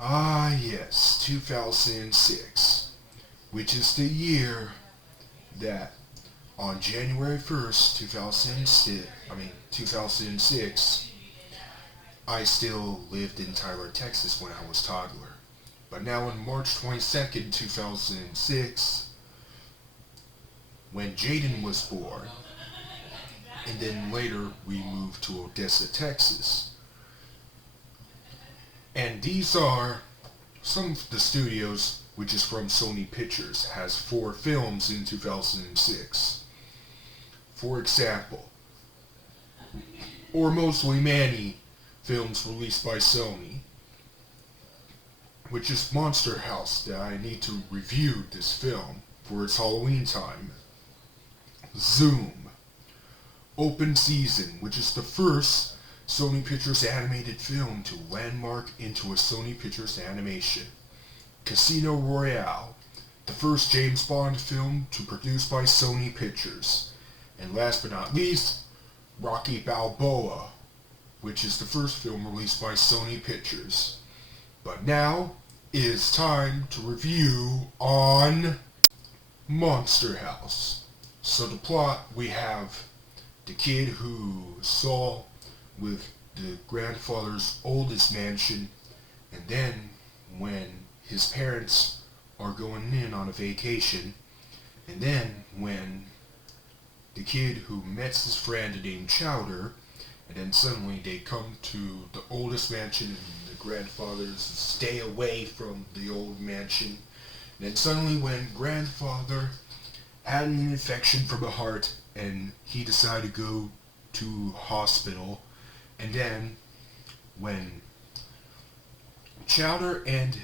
Ah, yes, 2006, which is the year that on January 1st, 2006, I still lived in Tyler, Texas when I was toddler. But now on March 22nd, 2006, when Jaden was born, and then later we moved to Odessa, Texas. And these are some of the studios, which is from Sony Pictures, has 4 films in 2006. For example, or mostly many films released by Sony, which is Monster House that I need to review this film for its Halloween time. Zoom, Open Season, which is the first Sony Pictures animated film to landmark into a Sony Pictures animation. Casino Royale, the first James Bond film to produce by Sony Pictures. And last but not least, Rocky Balboa, which is the first film released by Sony Pictures. But now it is time to review on Monster House. So the plot, we have the kid who saw with the grandfather's oldest mansion, and then when his parents are going in on a vacation, and then when the kid who met his friend named Chowder, and then suddenly they come to the oldest mansion and the grandfathers stay away from the old mansion. And then suddenly when grandfather had an infection from the heart and he decided to go to hospital, and then when Chowder and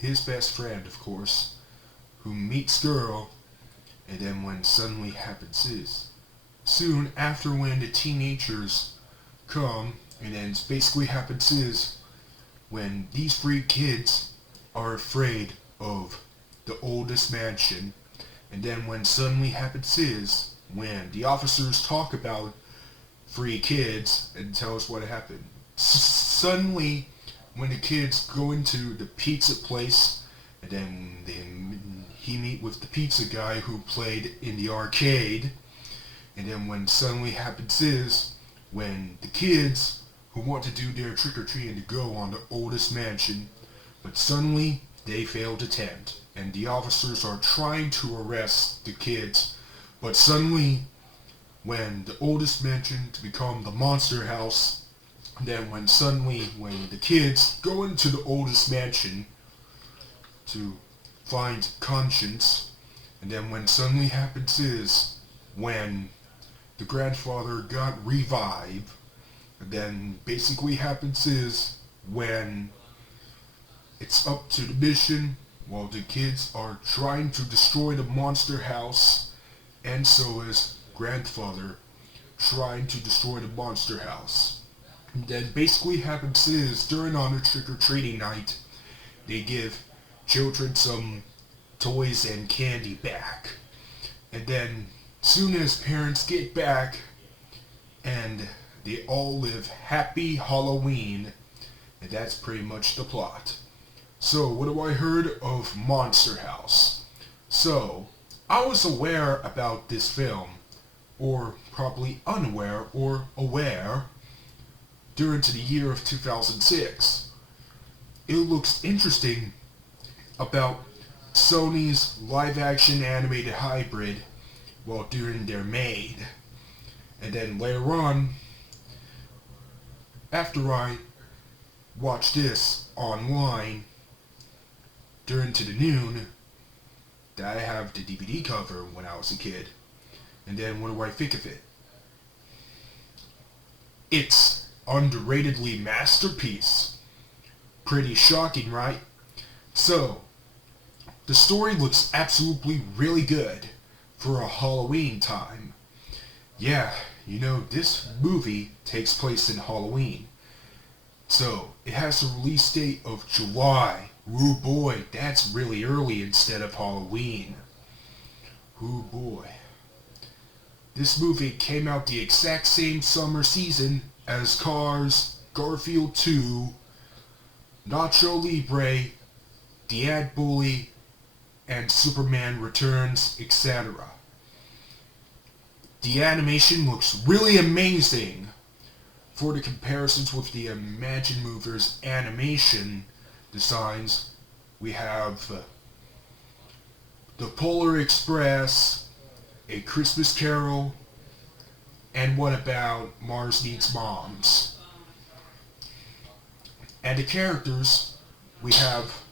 his best friend, of course, who meets girl, and then when suddenly happens is, soon after when the teenagers come, and then basically happens is, when these 3 kids are afraid of the oldest mansion, and then when suddenly happens is, when the officers talk about 3 kids and tell us what happened. Suddenly, when the kids go into the pizza place, and then he meet with the pizza guy who played in the arcade, and then when suddenly happens is, when the kids who want to do their trick-or-treating to go on the oldest mansion, but suddenly they failed to tempt, and the officers are trying to arrest the kids, but suddenly when the oldest mansion to become the monster house, then when the kids go into the oldest mansion to find conscience, and then when suddenly happens is, when the grandfather got revived, and then basically happens is, when it's up to the mission, while the kids are trying to destroy the monster house, and so is grandfather trying to destroy the monster house. And then basically happens is, during on a trick-or-treating night, they give children some toys and candy back. And then soon as parents get back, and they all live happy Halloween, and that's pretty much the plot. So, what have I heard of Monster House? So, I was aware about this film, or probably unaware or aware, during to the year of 2006. It looks interesting about Sony's live-action animated hybrid while during their made. And then later on, after I watched this online during to the noon, that I have the DVD cover when I was a kid. And then what do I think of it? It's underratedly masterpiece. Pretty shocking, right? So, the story looks absolutely really good for a Halloween time. Yeah, this movie takes place in Halloween. So, it has a release date of July. Ooh boy, that's really early instead of Halloween. Ooh boy. This movie came out the exact same summer season as Cars, Garfield 2, Nacho Libre, The Ant Bully, and Superman Returns, etc. The animation looks really amazing. For the comparisons with the Imagine Movers animation designs, we have The Polar Express, A Christmas Carol, and What About Mars Needs Moms? And the characters, we have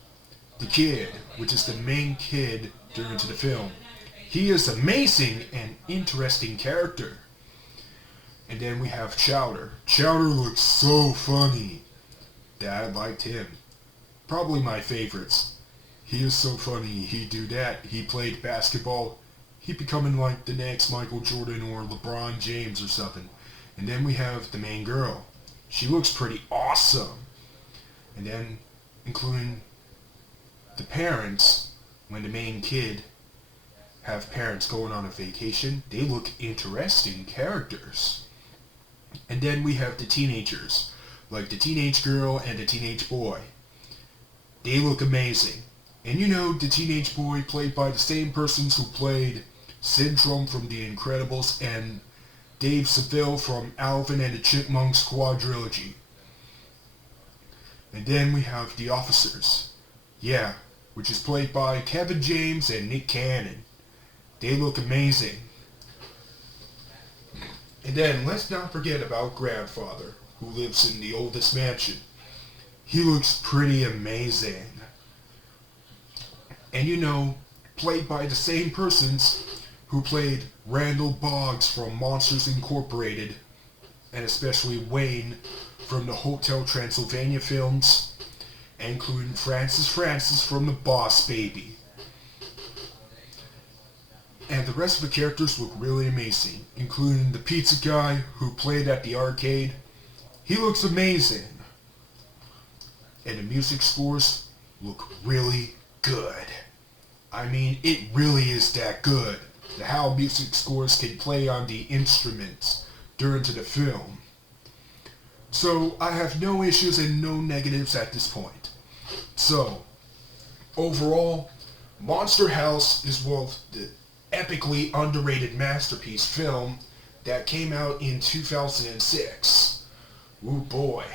the kid, which is the main kid during the film. He is amazing and interesting character. And then we have Chowder. Chowder looks so funny. Dad liked him. Probably my favorites. He is so funny. He do that. He played basketball. He becoming like the next Michael Jordan or LeBron James or something. And then we have the main girl. She looks pretty awesome. And then including the parents, when the main kid have parents going on a vacation, they look interesting characters. And then we have the teenagers, like the teenage girl and the teenage boy. They look amazing. And you know, the teenage boy played by the same persons who played Syndrome from The Incredibles and Dave Seville from Alvin and the Chipmunks quadrilogy. And then we have the officers. Yeah, which is played by Kevin James and Nick Cannon. They look amazing. And then let's not forget about Grandfather, who lives in the oldest mansion. He looks pretty amazing. And you know, played by the same persons who played Randall Boggs from Monsters Incorporated, and especially Wayne from the Hotel Transylvania films, including Francis from The Boss Baby. And the rest of the characters look really amazing, including the pizza guy who played at the arcade. He looks amazing. And the music scores look really good. I mean, it really is that good. How music scores can play on the instruments during the film. So I have no issues and no negatives at this point. So, overall, Monster House is one of the epically underrated masterpiece film that came out in 2006. Ooh boy.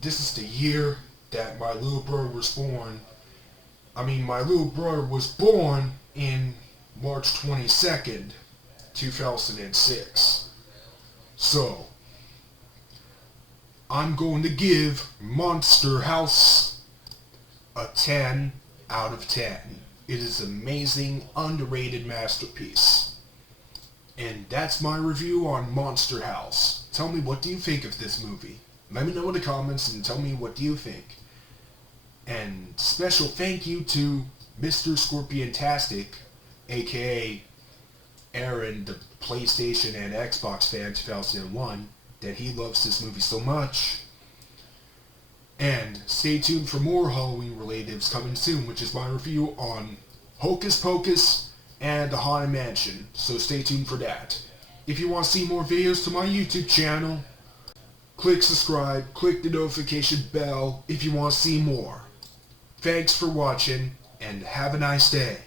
This is the year that my little brother was born. My little brother was born in March 22nd, 2006. So, I'm going to give Monster House a 10 out of 10. It is an amazing, underrated masterpiece. And that's my review on Monster House. Tell me, what do you think of this movie? Let me know in the comments and tell me, what do you think? And special thank you to Mr. Scorpion-tastic, aka Aaron, the PlayStation and Xbox fan 2001, that he loves this movie so much. And stay tuned for more Halloween relatives coming soon, which is my review on Hocus Pocus and the Haunted Mansion, so stay tuned for that. If you want to see more videos to my YouTube channel, click subscribe, click the notification bell if you want to see more. Thanks for watching, and have a nice day.